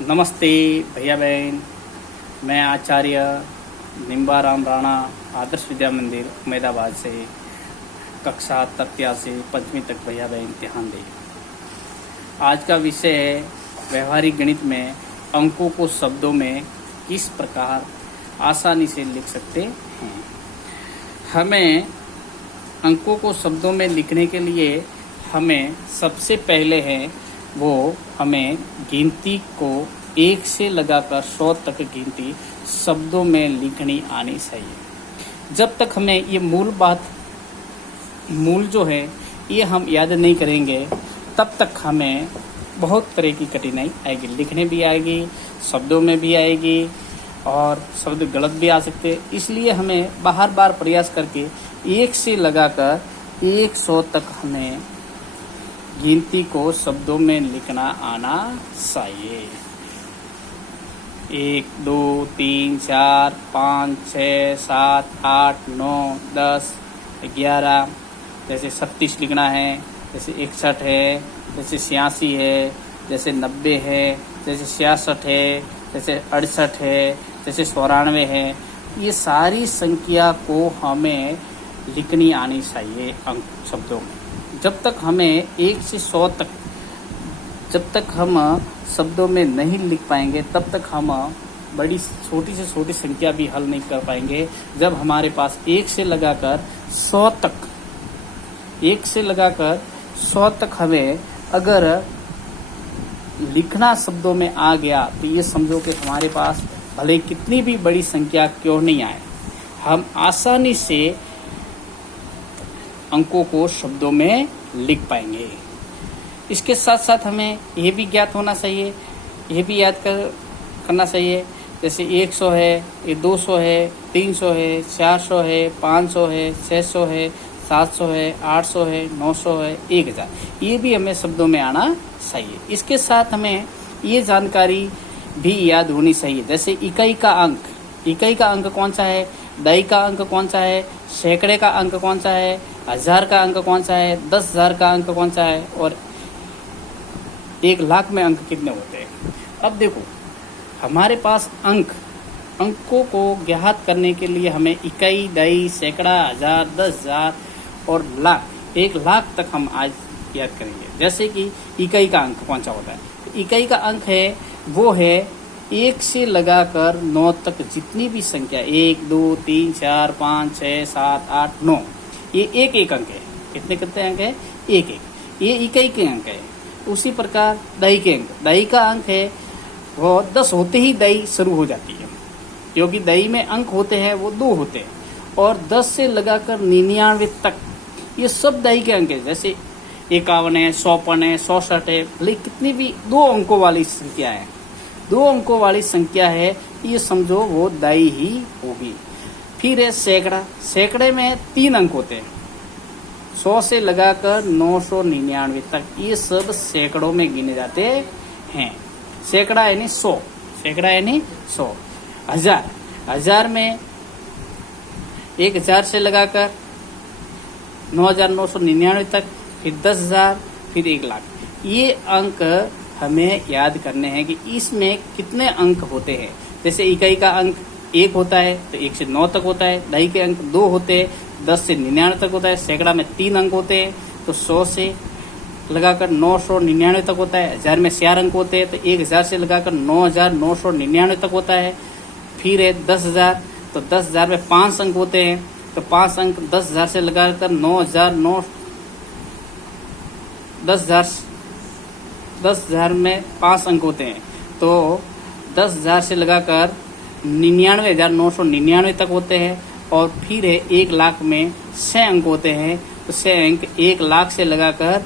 नमस्ते भैया बहन। मैं आचार्य निम्बाराम राणा आदर्श विद्या मंदिर उमेदाबाद से कक्षा तृतीया से पंचमी तक भैया बहन ध्यान दें। आज का विषय है व्यवहारिक गणित में अंकों को शब्दों में किस प्रकार आसानी से लिख सकते हैं। हमें अंकों को शब्दों में लिखने के लिए हमें सबसे पहले है वो हमें गिनती को 1 से लगाकर 100 तक गिनती शब्दों में लिखनी आनी चाहिए। जब तक हमें ये मूल जो है ये हम याद नहीं करेंगे तब तक हमें बहुत तरह की कठिनाई आएगी। लिखने भी आएगी, शब्दों में भी आएगी और शब्द गलत भी आ सकते हैं। इसलिए हमें बार बार प्रयास करके 1 से लगाकर 100 तक हमें गिनती को शब्दों में लिखना आना चाहिए। 1 2 3 4 5 6 7 8 9 10 11 जैसे 36 लिखना है, जैसे 61 है, जैसे 86 है, जैसे 90 है, जैसे 66 है, जैसे 68 है, जैसे 94 है। ये सारी संख्या को हमें लिखनी आनी चाहिए अंक शब्दों में। जब तक हमें 1 से 100 तक जब तक हम शब्दों में नहीं लिख पाएंगे तब तक हम बड़ी छोटी से छोटी संख्या भी हल नहीं कर पाएंगे। जब हमारे पास 1 से लगाकर 100 तक हमें अगर लिखना शब्दों में आ गया तो ये समझो कि हमारे पास भले कितनी भी बड़ी संख्या क्यों नहीं आए, हम आसानी से अंकों को शब्दों में लिख पाएंगे। इसके साथ साथ हमें ये भी ज्ञात होना चाहिए, ये भी याद करना चाहिए, जैसे 100 है, ये 200 है, 300 है, 400 है, 500 है, 600 है, 700 है, 800 है, 900 है, 1000, ये भी हमें शब्दों में आना चाहिए। इसके साथ हमें ये जानकारी भी याद होनी चाहिए, जैसे इकाई का अंक कौन सा है, दही का अंक कौन सा है, सैकड़े का अंक कौन सा है, 1000 का अंक कौन सा है, 10,000 का अंक कौन सा है और 1,00,000 में अंक कितने होते हैं। अब देखो हमारे पास अंकों को ज्ञात करने के लिए हमें इकाई, दही, सैकड़ा, 1000, 10,000 और लाख, 1,00,000 तक हम आज याद करेंगे। जैसे कि इकाई का अंक कौन सा होता है, तो इकाई का अंक है वो है 1 से लगाकर 9 तक जितनी भी संख्या 1 2 3 4 5 6 7 8 9 ये एक अंक है। कितने अंक है? एक। ये इकाई के अंक है। उसी प्रकार दही का अंक है वो 10 होते ही दही शुरू हो जाती है, क्योंकि दही में अंक होते हैं वो 2 होते हैं और 10 से लगाकर 99 तक ये सब दही के अंक है। जैसे 51 है, 100 है, 164 है, लेकिन कितनी भी 2 अंकों वाली संख्या है, 2 अंकों वाली संख्या है, ये समझो वो दही ही होगी। फिर है सैकड़े में 3 अंक होते हैं, 100 से लगाकर 999 तक, ये सब सैकड़ों में गिने जाते हैं। सैकड़ा यानी 100, 1000 में 1000 से लगाकर 9,999 तक, फिर 10,000, फिर 1,00,000। ये अंक हमें याद करने हैं कि इसमें कितने अंक होते हैं। जैसे इकाई का अंक 1 होता है तो 1 से 9 तक होता है, दही के अंक 2 होते हैं, 10 से 99 तक होता है, सैकड़ा में 3 अंक होते हैं तो 100 से लगाकर 999 तक होता है, 1000 में 4 अंक होते हैं तो 1000 से लगाकर 9,999 तक होता है। फिर है 10,000 तो 10,000 में 5 अंक होते हैं तो 5 अंक 10,000 से लगाकर 10,000 में 5 अंक होते हैं तो 10,000 से लगाकर 99,999 तक होते हैं। और फिर है 1,00,000 में 6 अंक होते हैं तो 6 अंक 1,00,000 से लगाकर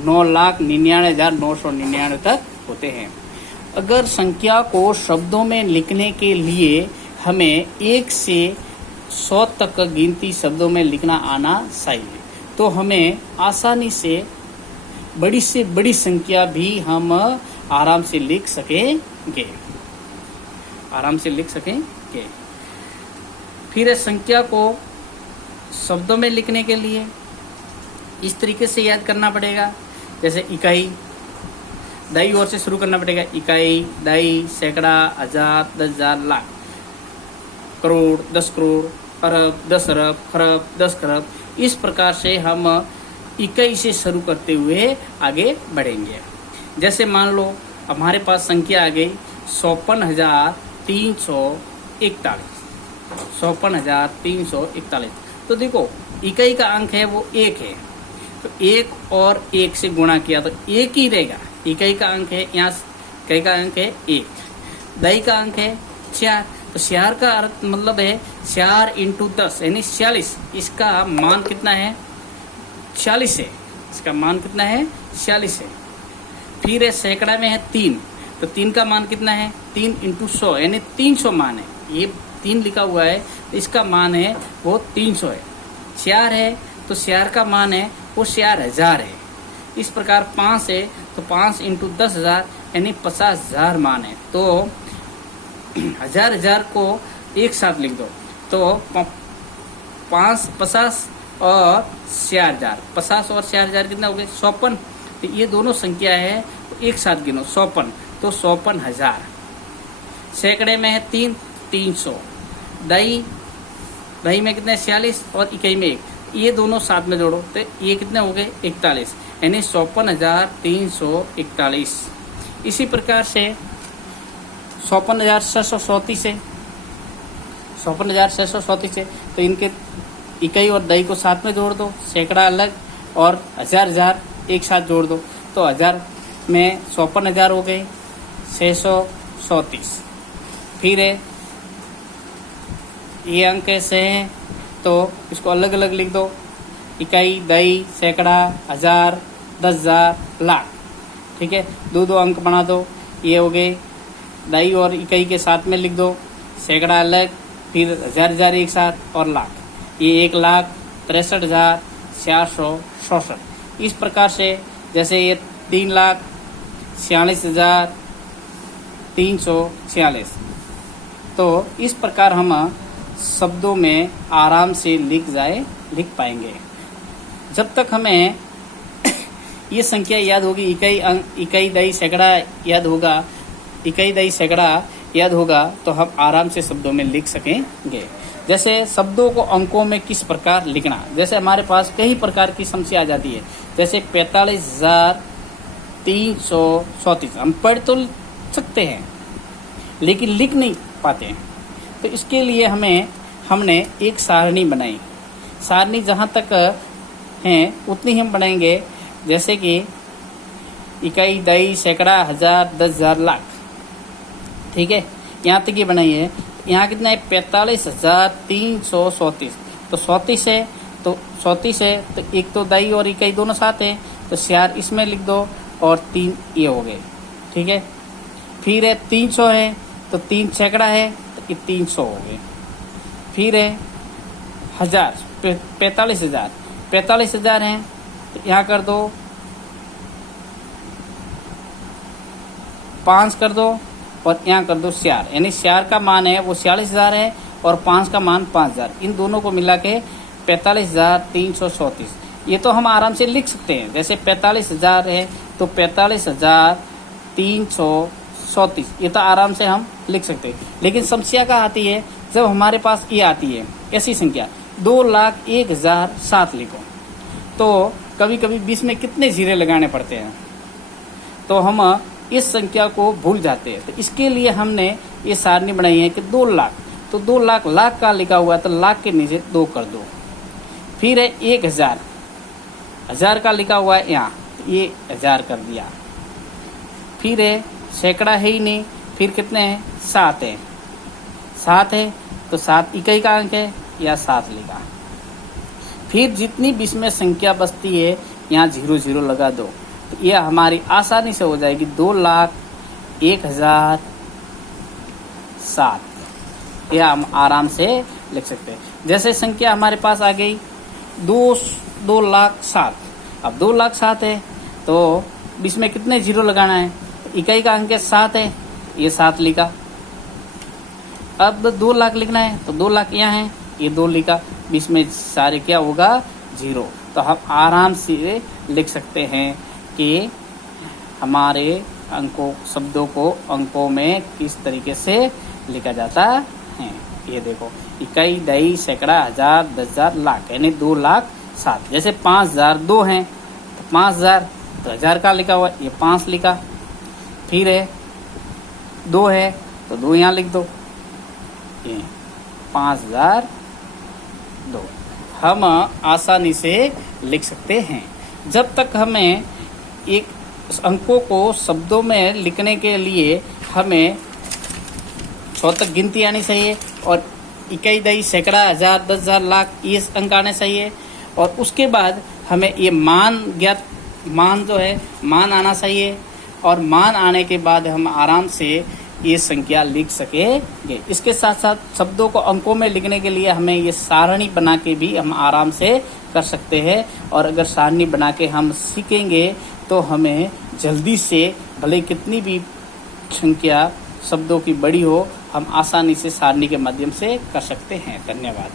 9,99,999 तक होते हैं। अगर संख्या को शब्दों में लिखने के लिए हमें 1 से 100 तक का गिनती शब्दों में लिखना आना चाहिए तो हमें आसानी से बड़ी संख्या भी हम आराम से लिख सकेंगे। फिर संख्या को शब्दों में लिखने के लिए इस तरीके से याद करना पड़ेगा, जैसे इकाई दाई ओर से शुरू करना पड़ेगा। इकाई, दाई, सैकड़ा, हजार, 10,000, लाख, करोड़, 10 करोड़, अरब, 10 अरब, खरब, 10 खरब। इस प्रकार से हम इकाई से शुरू करते हुए आगे बढ़ेंगे। जैसे मान लो हमारे पास संख्या आ गई 54,341। 54,341। तो देखो इकाई का अंक है वो 1 है, तो 1 और 1 से गुणा किया तो 1 ही रहेगा। इकाई का अंक है, यहाँ इकाई का अंक है 1, दाई का अंक है 4, तो 4 का अर्थ मतलब है 4 × 10 यानी 46। इसका मान कितना है? 46 है। इसका मान कितना है? 46 है। फिर है सैकड़ा में है 3, तो 3 का मान कितना है? 3 × 100 यानी 300 मान है। ये 3 लिखा हुआ है तो इसका मान है वो 300 है। 4 है तो 4 का मान है वो 4,000 है। इस प्रकार 5 है तो 5 × 10,000 यानी 50,000 मान है। तो हजार को एक साथ लिख दो तो 5, 50 और 4,000, 50 और 4,000 कितना हो गए? 54। तो ये दोनों संख्या है तो एक साथ गिनो 54, तो 54,000। सैकड़े में है 3, 300। दाई में कितने? 46 और इकाई में 1। ये दोनों साथ में जोड़ो तो ये कितने हो गए? 41 यानी 54,341। इसी प्रकार से 54,634 है। 54,634 है तो इनके इकाई और दाई को साथ में जोड़ दो, सैकड़ा अलग और हजार एक साथ जोड़ दो तो 1000 में 54,000 हो गए 634। फिर है ये अंक कैसे हैं तो इसको अलग अलग लिख दो। इकाई, दाई, सैकड़ा, हजार, 10,000, लाख। ठीक है, दो अंक बना दो। ये हो गए दाई और इकाई के साथ में लिख दो, सैकड़ा अलग, फिर हजार एक साथ और लाख। ये 1,63,467। इस प्रकार से जैसे ये 3,46,346। तो इस प्रकार हम शब्दों में आराम से लिख पाएंगे। जब तक हमें ये संख्या याद होगी, इकाई दाई सैकड़ा याद होगा, इकाई दाई सैकड़ा याद होगा तो हम आराम से शब्दों में लिख सकेंगे। जैसे शब्दों को अंकों में किस प्रकार लिखना, जैसे हमारे पास कई प्रकार की समस्या आ जाती है। जैसे 45,334 हम पढ़ तो सकते हैं लेकिन लिख नहीं पाते हैं। तो इसके लिए हमने एक सारणी बनाई। सारणी जहाँ तक है उतनी हम बनाएंगे। जैसे कि इकाई, दाई, सैकड़ा, हजार, 10,000, लाख। ठीक है, यहाँ तक ये बनाई है। यहाँ कितना है? 45,334। तो 34 है तो 34 है तो एक तो दाई और इकाई दोनों साथ है तो 4 इसमें लिख दो और 3 ये हो गए। ठीक है, फिर है 300 है तो 3 सैकड़ा है तो ये 300 हो गए। फिर है हजार, 45,000 है तो यहाँ कर दो 5 कर दो और यहाँ कर दो 4, यानी 4 का मान है वो 46,000 है और 5 का मान 5,000। इन दोनों को मिला के 45,334। ये तो हम आराम से लिख सकते हैं। जैसे 45,000 है तो 45,334, ये तो आराम से हम लिख सकते हैं। लेकिन समस्या क्या आती है जब हमारे पास ये आती है ऐसी संख्या 2,01,007 लिखो तो कभी कभी बीच में कितने जीरे लगाने पड़ते हैं तो हम इस संख्या को भूल जाते हैं। तो इसके लिए हमने ये सारणी बनाई है कि 2 लाख, तो 2 लाख, लाख का लिखा हुआ है तो लाख के नीचे 2 कर दो। फिर है 1,000, हजार का लिखा हुआ है यहाँ तो ये 1000 कर दिया। फिर है सैकड़ा है ही नहीं, फिर कितने हैं? 7 है, 7 है तो 7 इकाई का अंक है या 7 लिखा। फिर जितनी बीच में संख्या बचती है यहाँ 0 लगा दो तो यह हमारी आसानी से हो जाएगी 2,01,007। यह हम आराम से लिख सकते हैं। जैसे संख्या हमारे पास आ गई 2,07। अब 2,07 है तो बीच में कितने 0 लगाना है? इकाई का अंक 7 है, ये 7 लिखा। अब 2 लाख लिखना है तो 2 लाख यहाँ है, ये 2 लिखा। बीच में सारे क्या होगा? 0। तो हम आराम से लिख सकते हैं कि हमारे शब्दों को अंकों में किस तरीके से लिखा जाता है। ये देखो, इकाई, दहाई, सैकड़ा, हजार, 10,000, लाख, यानी 2,07,000। जैसे 5,000 2 हैं तो 5,000, तो 1000 का लिखा हुआ है, ये 5 लिखा। फिर है 2 है तो 2 यहाँ लिख दो, ये 5,002 हम आसानी से लिख सकते हैं। जब तक हमें एक अंकों को शब्दों में लिखने के लिए हमें 100 तक गिनती आनी चाहिए और इकाई, दहाई, सैकड़ा, हजार, 10,000, लाख, ये अंक आने चाहिए। और उसके बाद हमें ये मान जो है मान आना चाहिए और मान आने के बाद हम आराम से ये संख्या लिख सकेंगे। इसके साथ साथ शब्दों को अंकों में लिखने के लिए हमें ये सारणी बना के भी हम आराम से कर सकते हैं। और अगर सारणी बना के हम सीखेंगे तो हमें जल्दी से, भले कितनी भी संख्या शब्दों की बड़ी हो, हम आसानी से सारणी के माध्यम से कर सकते हैं। धन्यवाद।